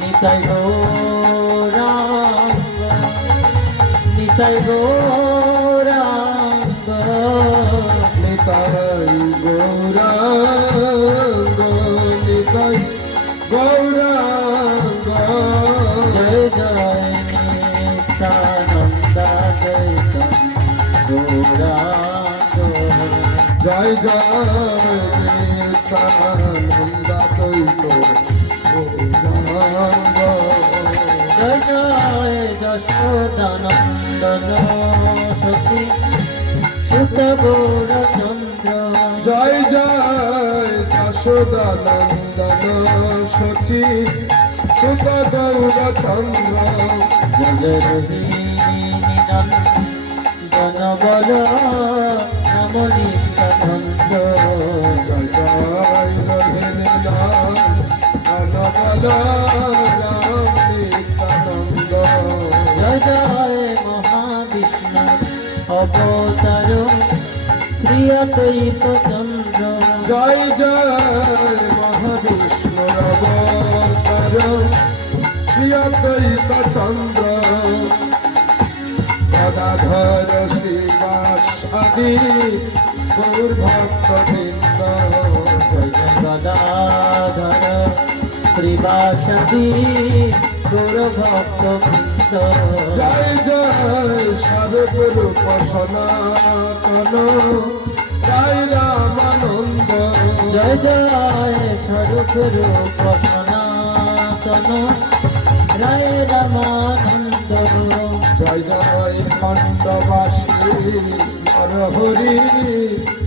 নিতাই গৌরাঙ্গ নিতাই গৌরাঙ্গ নিতাই গৌরাঙ্গ নিতাই গৌরাঙ্গ জয় জয় নিত্যানন্দা জয় গৌরাঙ্গ জয় জয় গৌরাঙ্গ জয় জয় যশোদানন্দন সখী সুত গৌরচন্দ্র জয় জয় যশোদানন্দন জয় মহাবিষ্ণু অবতার শ্রী অদ্বৈত চন্দ্র জয় জয় মহাবিষ্ণুর অবতার শ্রীয়দ্বৈত চন্দ্র গদাধর শ্রীবাসাদি গৌরভক্তবৃন্দ জয় শ্রীবাসাদি গৌরভক্ত বৃন্দ জয় জয় সর্বরূপ সনাতন। জয় রামানন্দ। জয় জয় রূপ সনাতন। রায় রামানন্দ। জয় জয় খণ্ডবাসী নরহরি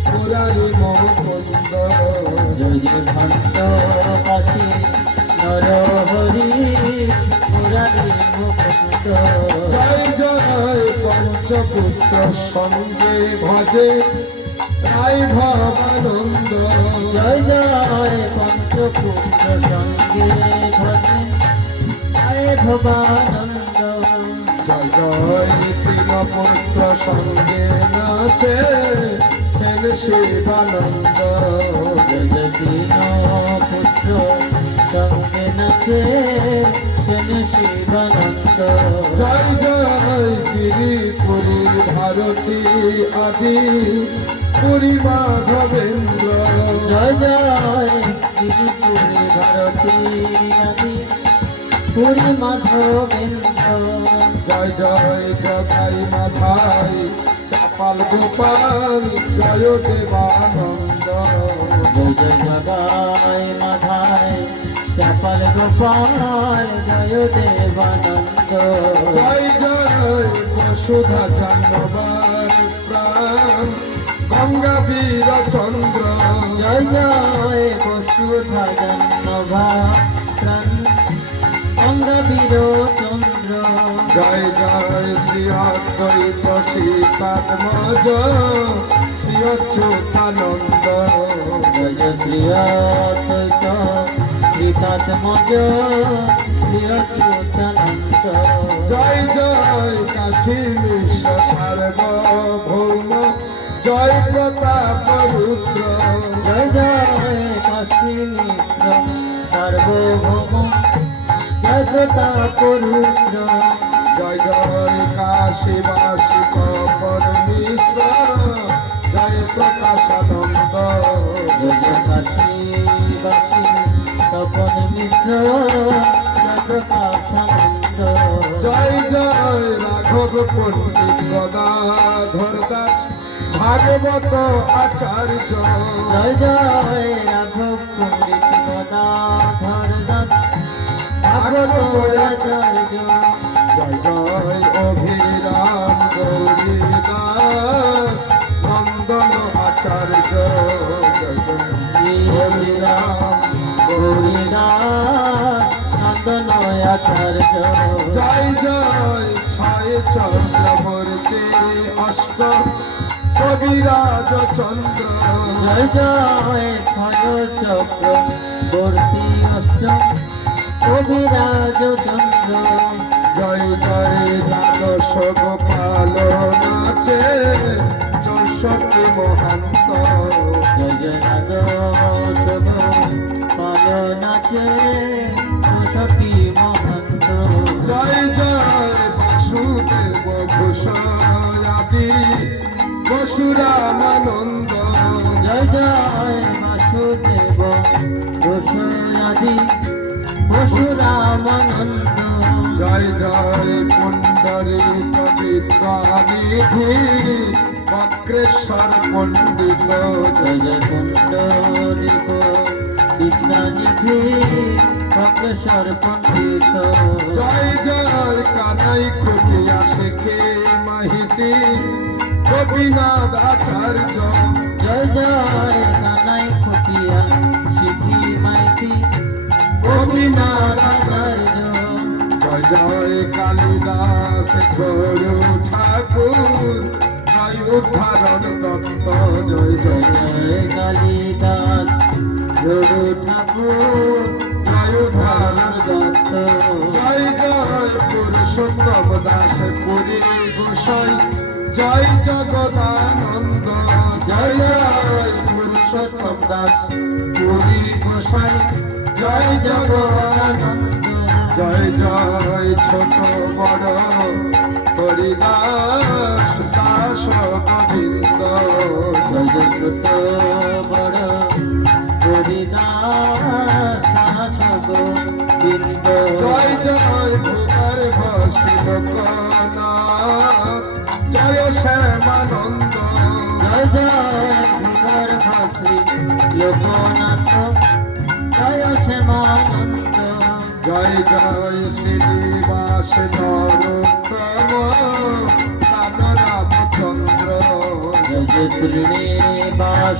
মুরারি মুকুন্দ। জয় খণ্ডবাসী নরহরি মুরারি মুকুন্দ জয় জয় পঞ্চপুত্র সঙ্গে ভজে রায় ভবানন্দ জয় জয় পঞ্চপুত্র সঙ্গে সঙ্গে নাচে সেন শিবানন্দ জয় জয় দীন পুত্র সঙ্গে নাচে সেন শিবানন্দ। জয় জয় গিরিপুরী ভারতী আদি পুরী মাধবেন্দ্র। জয় জয় গিরিপুরে ভারতী আদি পুরী মাধবেন্দ্র। জয় জয় জগাই মাথাই চাপাল গোপাল জয় দেবানন্দ জয় জয় জগায় মাধায় চাপাল গোপাল জয় দেবানন্দ জয় জয় বসুধা জানবার প্রাণ গঙ্গা বীর চন্দ্র। জয় জয় বসুধা জন্মভা প্রাণ অঙ্গবীর চন্দ্র। জয় জয় শ্রী অদ্বৈত শ্রীপাত্মজ শ্রী অচ্যুতানন্দ জয় শ্রী অদ্বৈত শ্রীপাদমজ শ্রী অচ্যুতানন্দ জয় জয় কাশী বিশ্ব সার্বভৌম। জয় প্রতাপ রুদ্র। জয় জয় কাশী মিত্র সার্বভৌম। জয় প্রতাপ রুদ্র। জয় জয় কাশীবাসী কপর মিশ্র জয় প্রকাশানন্দ তপন মিশ্র জয় জয় রাঘব পণ্ডিত গদাধর দাস ভাগবত আচার্য। জয় জয় রাঘব পণ্ডিত গদাধর দাস ভাগবত আচার্য জয় জয় অভিরাম। নন্দন আচার্য জয় জয় ছয় চন্দ্রবর্তী অষ্ট কবিরাজ চন্দ্র। জয় জয় ছয় চক্র বর্তী অষ্ট কবিরাজ চন্দ্র। জয় জয় দ্বাদশ গোপাল নাচে চৌষট্টি মহান্ত। জয় জয় নাদ পাল নাচে জয় জয় বাসুদেব ঘোষয়াদি বসুরামানন্দ জয় জয় বাসুদেব ঘোষয়াদি পশুরামানন্দ জয় জয়। কুণ্ডরী পবিত্রানিধি বক্রেশ্বর পণ্ডিত জয় কুণ্ডলিক বিদ্যানিধি ভক্তেশ্বর পণ্ডিত জয় জয় কানাই খুটিয়া শেখে মাহিতি। গোপীনাথ আচার্য জয় জয় কানাই খুটিয়া শিখি মাইতি গোপীনাথ আচার্য জয় জয় কালিদাস ছোড়ু ঠাকুর উদ্ধারণ দত্ত জয় জয় কালিদাস গুরু ঠাকুর জয় উদ্ধারণ দত্ত জয় জয় পুরুষোত্তম দাস পুরী গোসাই। জয় জগদানন্দ, জয় জয় পুরুষোত্তম দাস পুরী গোসাই। জয় জগদানন্দ, জয় জয় ছোট বড় হরিদাস, দাস গোবিন্দ। জয় ছোট বড় হরিদাস গোবিন্দ জয় জয় ভূপার বসি জয় শ্যামানন্দ জয় জয় ভূগর ভাসি লোকনাথ জয় শ্যামানন্দ জয় জয় শ্রীনিবাস নরোত্তম রাম রামচন্দ্র জয় শ্রীনিবাস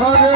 হরে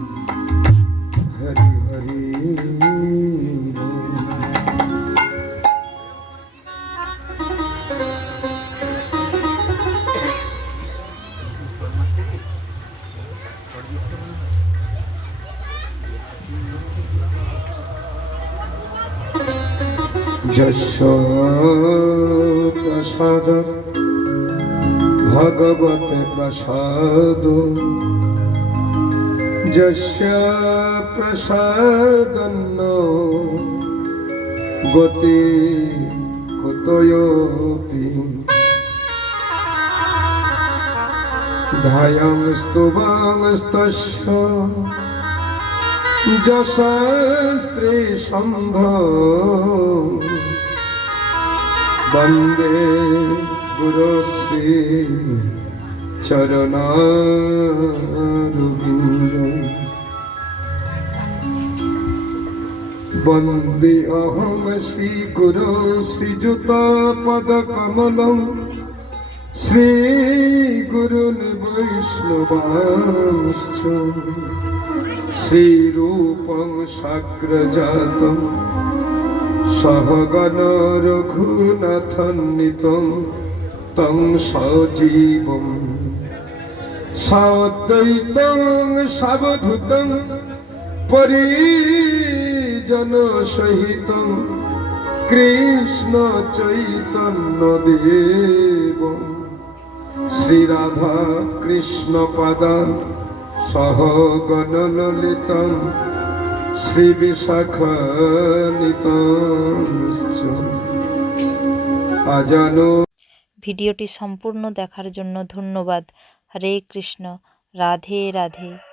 যশ প্রসাদ ভগবতে প্রসাদ। যশ প্রসাদন্ন গতি কুতয়োপি। ধায়ং স্তুবাং স্তস্য। যশস্ত্রী সন্ধ বন্দে গুরুশ্রী চরণারবিন্দ। বন্দে অহং শ্রী গুরু শ্রীযুত পদ কমলম শ্রী গুরুন বৈষ্ণবাংশ্চ শ্রীরূপং সাগ্রজাতম সহগণ রঘুনাথন্বিতং তং সজীবম সাদ্বৈতং সাবধূতং পরিজন সহিতং কৃষ্ণ চৈতন্য দেব শ্রীরাধা সহগণ ললিতং শ্রী আজানো। ভিডিওটি সম্পূর্ণ দেখার জন্য ধন্যবাদ। হরে কৃষ্ণ। রাধে রাধে।